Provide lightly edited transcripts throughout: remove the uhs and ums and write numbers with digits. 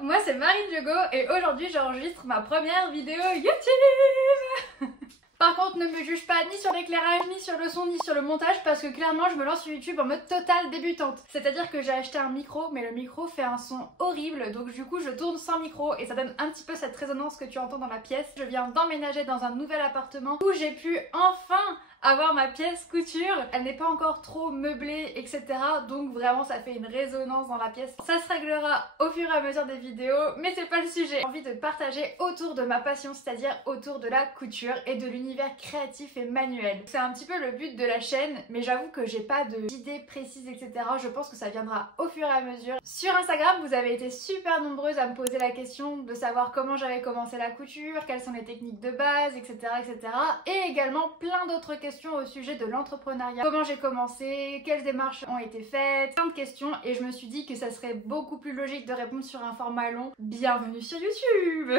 moi c'est Marine Diogo et aujourd'hui j'enregistre ma première vidéo YouTube. Par contre ne me juge pas ni sur l'éclairage, ni sur le son, ni sur le montage parce que clairement je me lance sur YouTube en mode totale débutante. C'est-à-dire que j'ai acheté un micro mais le micro fait un son horrible donc du coup je tourne sans micro et ça donne un petit peu cette résonance que tu entends dans la pièce. Je viens d'emménager dans un nouvel appartement où j'ai pu enfin avoir ma pièce couture. Elle n'est pas encore trop meublée etc. Donc vraiment ça fait une résonance dans la pièce. Ça se réglera au fur et à mesure des vidéos mais c'est pas le sujet. J'ai envie de partager autour de ma passion, c'est-à-dire autour de la couture et de l'univers créatif et manuel. C'est un petit peu le but de la chaîne mais j'avoue que j'ai pas d'idées précises etc. Je pense que ça viendra au fur et à mesure. Sur Instagram vous avez été super nombreuses à me poser la question de savoir comment j'avais commencé la couture, quelles sont les techniques de base etc. etc. Et également plein d'autres questions au sujet de l'entrepreneuriat, comment j'ai commencé, quelles démarches ont été faites, plein de questions et je me suis dit que ça serait beaucoup plus logique de répondre sur un format long. Bienvenue sur YouTube.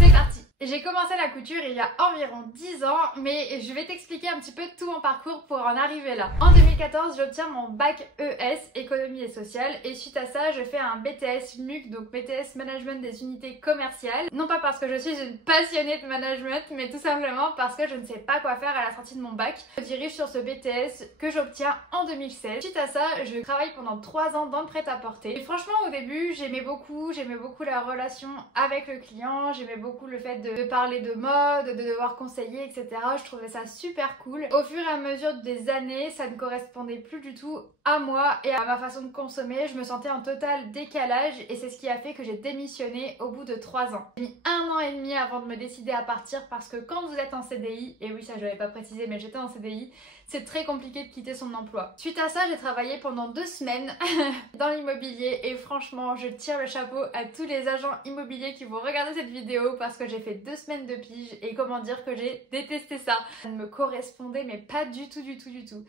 C'est parti. J'ai commencé la couture il y a environ 10 ans, mais je vais t'expliquer un petit peu tout mon parcours pour en arriver là. En 2014, j'obtiens mon bac ES, économie et sociale, et suite à ça, je fais un BTS MUC, donc BTS Management des unités commerciales. Non pas parce que je suis une passionnée de management, mais tout simplement parce que je ne sais pas quoi faire à la sortie de mon bac. Je dirige sur ce BTS que j'obtiens en 2016. Suite à ça, je travaille pendant 3 ans dans le prêt-à-porter. Et franchement, au début, j'aimais beaucoup la relation avec le client, j'aimais beaucoup le fait de parler de mode, de devoir conseiller, etc. Je trouvais ça super cool. Au fur et à mesure des années, ça ne correspondait plus du tout à moi et à ma façon de consommer. Je me sentais en total décalage et c'est ce qui a fait que j'ai démissionné au bout de 3 ans. J'ai mis 1 an et demi avant de me décider à partir parce que quand vous êtes en CDI, et oui ça je l'avais pas précisé mais j'étais en CDI, c'est très compliqué de quitter son emploi. Suite à ça, j'ai travaillé pendant 2 semaines dans l'immobilier et franchement, je tire le chapeau à tous les agents immobiliers qui vont regarder cette vidéo parce que j'ai fait 2 semaines de pige et comment dire que j'ai détesté ça. Ça ne me correspondait mais pas du tout.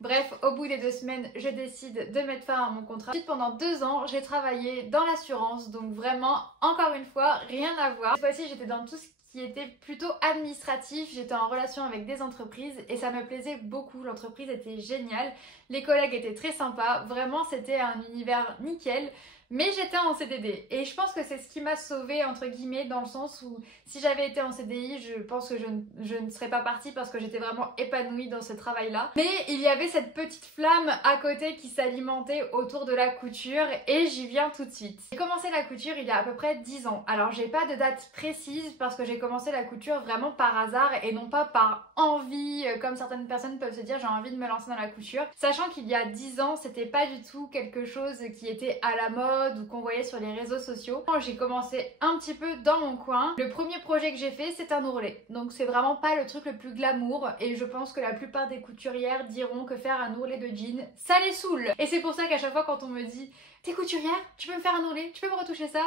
Bref, au bout des 2 semaines, je décide de mettre fin à mon contrat. Ensuite, pendant 2 ans, j'ai travaillé dans l'assurance, donc vraiment, encore une fois, rien à voir. Cette fois-ci, j'étais dans tout ce qui était plutôt administratif, j'étais en relation avec des entreprises et ça me plaisait beaucoup, l'entreprise était géniale, les collègues étaient très sympas, vraiment c'était un univers nickel. Mais j'étais en CDD et je pense que c'est ce qui m'a sauvée entre guillemets dans le sens où si j'avais été en CDI je pense que je ne serais pas partie parce que j'étais vraiment épanouie dans ce travail là. Mais il y avait cette petite flamme à côté qui s'alimentait autour de la couture et j'y viens tout de suite. J'ai commencé la couture il y a à peu près 10 ans. Alors j'ai pas de date précise parce que j'ai commencé la couture vraiment par hasard et non pas par envie comme certaines personnes peuvent se dire j'ai envie de me lancer dans la couture. Sachant qu'il y a 10 ans c'était pas du tout quelque chose qui était à la mode ou qu'on voyait sur les réseaux sociaux. J'ai commencé un petit peu dans mon coin. Le premier projet que j'ai fait c'est un ourlet. Donc c'est vraiment pas le truc le plus glamour et je pense que la plupart des couturières diront que faire un ourlet de jean ça les saoule. Et c'est pour ça qu'à chaque fois quand on me dit t'es couturière, tu peux me faire un ourlet, tu peux me retoucher ça?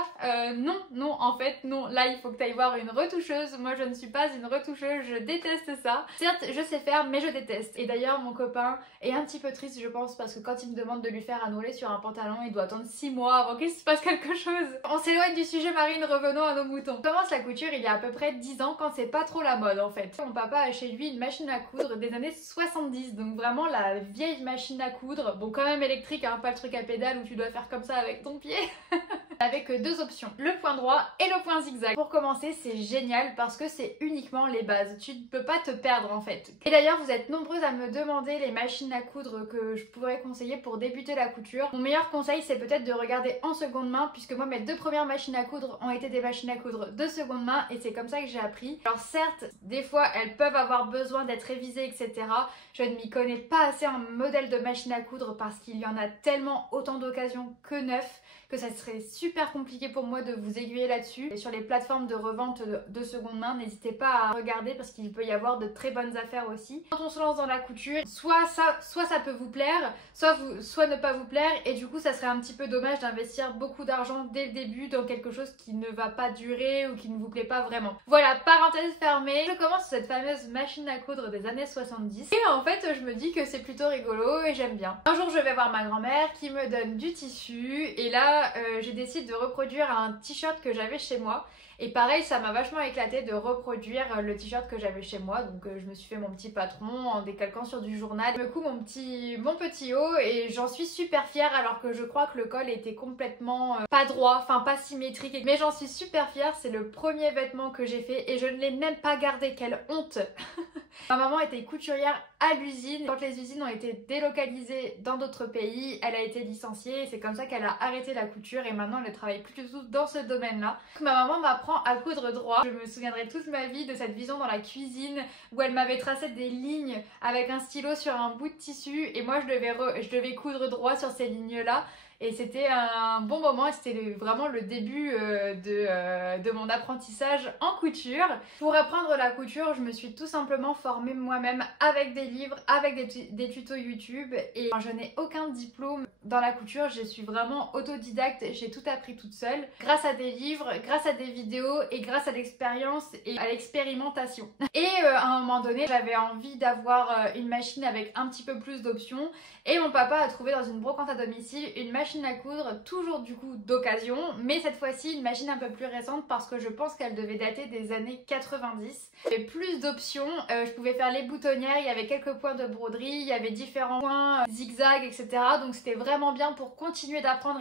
Non, en fait, non. Là, il faut que tu ailles voir une retoucheuse. Moi, je ne suis pas une retoucheuse, je déteste ça. Certes, je sais faire, mais je déteste. Et d'ailleurs, mon copain est un petit peu triste, je pense, parce que quand il me demande de lui faire un ourlet sur un pantalon, il doit attendre 6 mois avant qu'il se passe quelque chose. On s'éloigne du sujet, Marine, revenons à nos moutons. Je commence la couture il y a à peu près 10 ans, quand c'est pas trop la mode, en fait. Mon papa a chez lui une machine à coudre des années 70, donc vraiment la vieille machine à coudre. Bon, quand même électrique, hein, pas le truc à pédale où tu dois faire comme ça avec ton pied. Avec 2 options, le point droit et le point zigzag. Pour commencer, c'est génial parce que c'est uniquement les bases. Tu ne peux pas te perdre en fait. Et d'ailleurs, vous êtes nombreuses à me demander les machines à coudre que je pourrais conseiller pour débuter la couture. Mon meilleur conseil, c'est peut-être de regarder en seconde main puisque moi, mes 2 premières machines à coudre ont été des machines à coudre de seconde main et c'est comme ça que j'ai appris. Alors certes, des fois, elles peuvent avoir besoin d'être révisées, etc. Je ne m'y connais pas assez en modèle de machine à coudre parce qu'il y en a tellement autant d'occasions que neuf que ça serait super compliqué pour moi de vous aiguiller là-dessus. Et sur les plateformes de revente de seconde main, n'hésitez pas à regarder parce qu'il peut y avoir de très bonnes affaires aussi. Quand on se lance dans la couture, soit ça peut vous plaire, soit ne pas vous plaire et du coup ça serait un petit peu dommage d'investir beaucoup d'argent dès le début dans quelque chose qui ne va pas durer ou qui ne vous plaît pas vraiment. Voilà, parenthèse fermée. Je commence cette fameuse machine à coudre des années 70 et en fait je me dis que c'est plutôt rigolo et j'aime bien. Un jour je vais voir ma grand-mère qui me donne du tissu et là je décide décide de reproduire un t-shirt que j'avais chez moi. Et pareil, ça m'a vachement éclaté de reproduire le t-shirt que j'avais chez moi. Donc je me suis fait mon petit patron en décalquant sur du journal. Du coup, mon petit haut, et j'en suis super fière, alors que je crois que le col était complètement pas droit, enfin pas symétrique. Mais j'en suis super fière, c'est le premier vêtement que j'ai fait et je ne l'ai même pas gardé, quelle honte. Ma maman était couturière à l'usine. Quand les usines ont été délocalisées dans d'autres pays, elle a été licenciée et c'est comme ça qu'elle a arrêté la couture et maintenant elle ne travaille plus du tout dans ce domaine-là. Ma maman m'apprend à coudre droit. Je me souviendrai toute ma vie de cette vision dans la cuisine où elle m'avait tracé des lignes avec un stylo sur un bout de tissu et moi je devais coudre droit sur ces lignes-là. Et c'était un bon moment et c'était vraiment le début de mon apprentissage en couture. Pour apprendre la couture, je me suis tout simplement formée moi-même avec des livres, avec des tutos YouTube. Et je n'ai aucun diplôme dans la couture, je suis vraiment autodidacte, j'ai tout appris toute seule. Grâce à des livres, grâce à des vidéos et grâce à l'expérience et à l'expérimentation. Et à un moment donné, j'avais envie d'avoir une machine avec un petit peu plus d'options. Et mon papa a trouvé dans une brocante à domicile une machine à coudre, toujours du coup d'occasion, mais cette fois-ci une machine un peu plus récente parce que je pense qu'elle devait dater des années 90. Il y avait plus d'options, je pouvais faire les boutonnières, il y avait quelques points de broderie, il y avait différents points zigzag, etc. Donc c'était vraiment bien pour continuer d'apprendre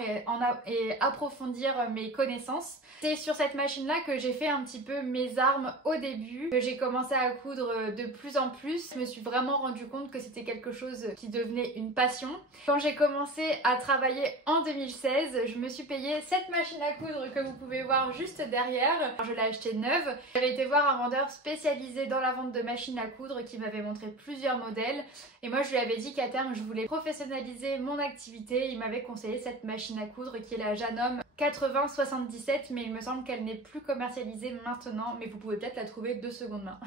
et approfondir mes connaissances. C'est sur cette machine-là que j'ai fait un petit peu mes armes au début, que j'ai commencé à coudre de plus en plus. Je me suis vraiment rendu compte que c'était quelque chose qui devenait une passion. Quand j'ai commencé à travailler en 2016, je me suis payé cette machine à coudre que vous pouvez voir juste derrière. Je l'ai achetée neuve. J'avais été voir un vendeur spécialisé dans la vente de machines à coudre qui m'avait montré plusieurs modèles. Et moi je lui avais dit qu'à terme je voulais professionnaliser mon activité. Il m'avait conseillé cette machine à coudre qui est la Janome 8077, mais il me semble qu'elle n'est plus commercialisée maintenant, mais vous pouvez peut-être la trouver de seconde main.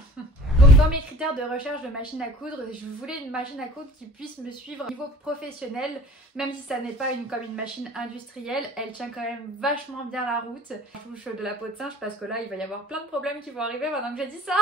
Donc dans mes critères de recherche de machine à coudre, je voulais une machine à coudre qui puisse me suivre au niveau professionnel, même si ça n'est pas comme une machine industrielle, elle tient quand même vachement bien la route. Je touche de la peau de singe parce que là il va y avoir plein de problèmes qui vont arriver maintenant que j'ai dit ça.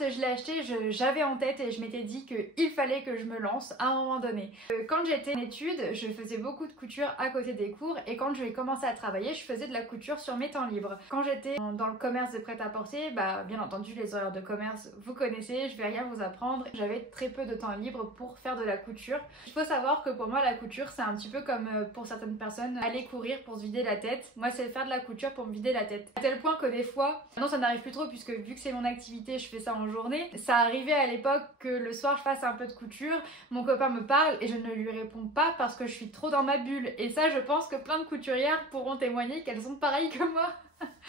Je l'ai acheté, j'avais en tête et je m'étais dit qu'il fallait que je me lance à un moment donné. Quand j'étais en études, je faisais beaucoup de couture à côté des cours et quand j'ai commencé à travailler, je faisais de la couture sur mes temps libres. Quand j'étais dans le commerce de prêt-à-porter, bien entendu les horaires de commerce vous connaissez, je vais rien vous apprendre. J'avais très peu de temps libre pour faire de la couture. Il faut savoir que pour moi la couture c'est un petit peu comme pour certaines personnes aller courir pour se vider la tête. Moi c'est faire de la couture pour me vider la tête. À tel point que des fois, maintenant ça n'arrive plus trop puisque vu que c'est mon activité je fais ça en journée. Ça arrivait à l'époque que le soir je fasse un peu de couture, mon copain me parle et je ne lui réponds pas parce que je suis trop dans ma bulle. Et ça je pense que plein de couturières pourront témoigner qu'elles sont pareilles que moi.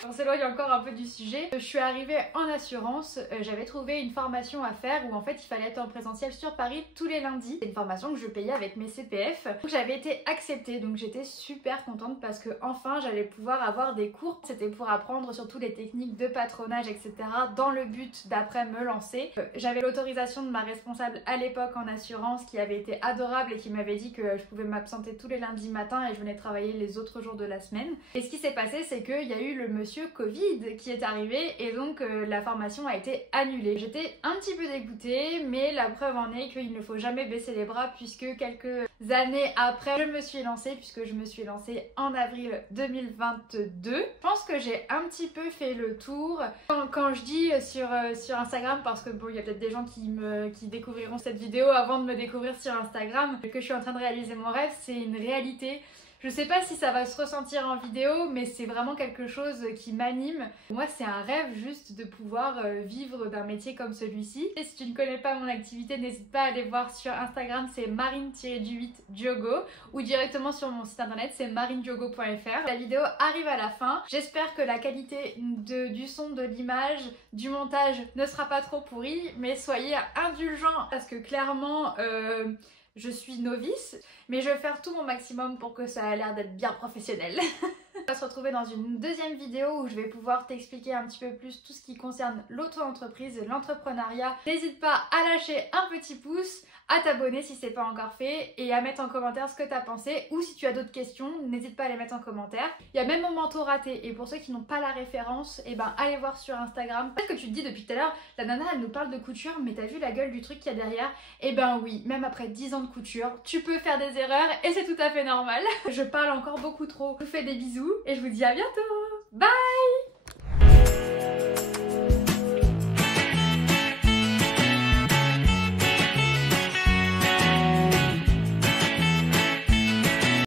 On s'éloigne encore un peu du sujet. Je suis arrivée en assurance, j'avais trouvé une formation à faire où en fait il fallait être en présentiel sur Paris tous les lundis. C'est une formation que je payais avec mes CPF. Donc j'avais été acceptée, donc j'étais super contente parce que enfin j'allais pouvoir avoir des cours. C'était pour apprendre surtout les techniques de patronage, etc. dans le but d'après me lancer. J'avais l'autorisation de ma responsable à l'époque en assurance qui avait été adorable et qui m'avait dit que je pouvais m'absenter tous les lundis matin et je venais travailler les autres jours de la semaine. Et ce qui s'est passé c'est qu'il y a eu le monsieur Covid qui est arrivé et donc la formation a été annulée. J'étais un petit peu dégoûtée mais la preuve en est qu'il ne faut jamais baisser les bras puisque quelques années après je me suis lancée en avril 2022. Je pense que j'ai un petit peu fait le tour. Quand je dis sur Instagram, parce que bon il y a peut-être des gens qui découvriront cette vidéo avant de me découvrir sur Instagram, que je suis en train de réaliser mon rêve, c'est une réalité. Je sais pas si ça va se ressentir en vidéo, mais c'est vraiment quelque chose qui m'anime. Moi, c'est un rêve juste de pouvoir vivre d'un métier comme celui-ci. Et si tu ne connais pas mon activité, n'hésite pas à aller voir sur Instagram, c'est marine-du8diogo ou directement sur mon site internet, c'est marinediogo.fr. La vidéo arrive à la fin. J'espère que la qualité du son, de l'image, du montage ne sera pas trop pourrie, mais soyez indulgents parce que clairement... je suis novice, mais je vais faire tout mon maximum pour que ça ait l'air d'être bien professionnel. On va se retrouver dans une deuxième vidéo où je vais pouvoir t'expliquer un petit peu plus tout ce qui concerne l'auto-entreprise et l'entrepreneuriat. N'hésite pas à lâcher un petit pouce, à t'abonner si c'est pas encore fait et à mettre en commentaire ce que t'as pensé ou si tu as d'autres questions, n'hésite pas à les mettre en commentaire. Il y a même mon manteau raté et pour ceux qui n'ont pas la référence, allez voir sur Instagram. Peut-être que tu te dis depuis tout à l'heure, la nana elle nous parle de couture mais t'as vu la gueule du truc qu'il y a derrière? Oui, même après 10 ans de couture, tu peux faire des erreurs et c'est tout à fait normal. Je parle encore beaucoup trop. Je vous fais des bisous et je vous dis à bientôt. Bye!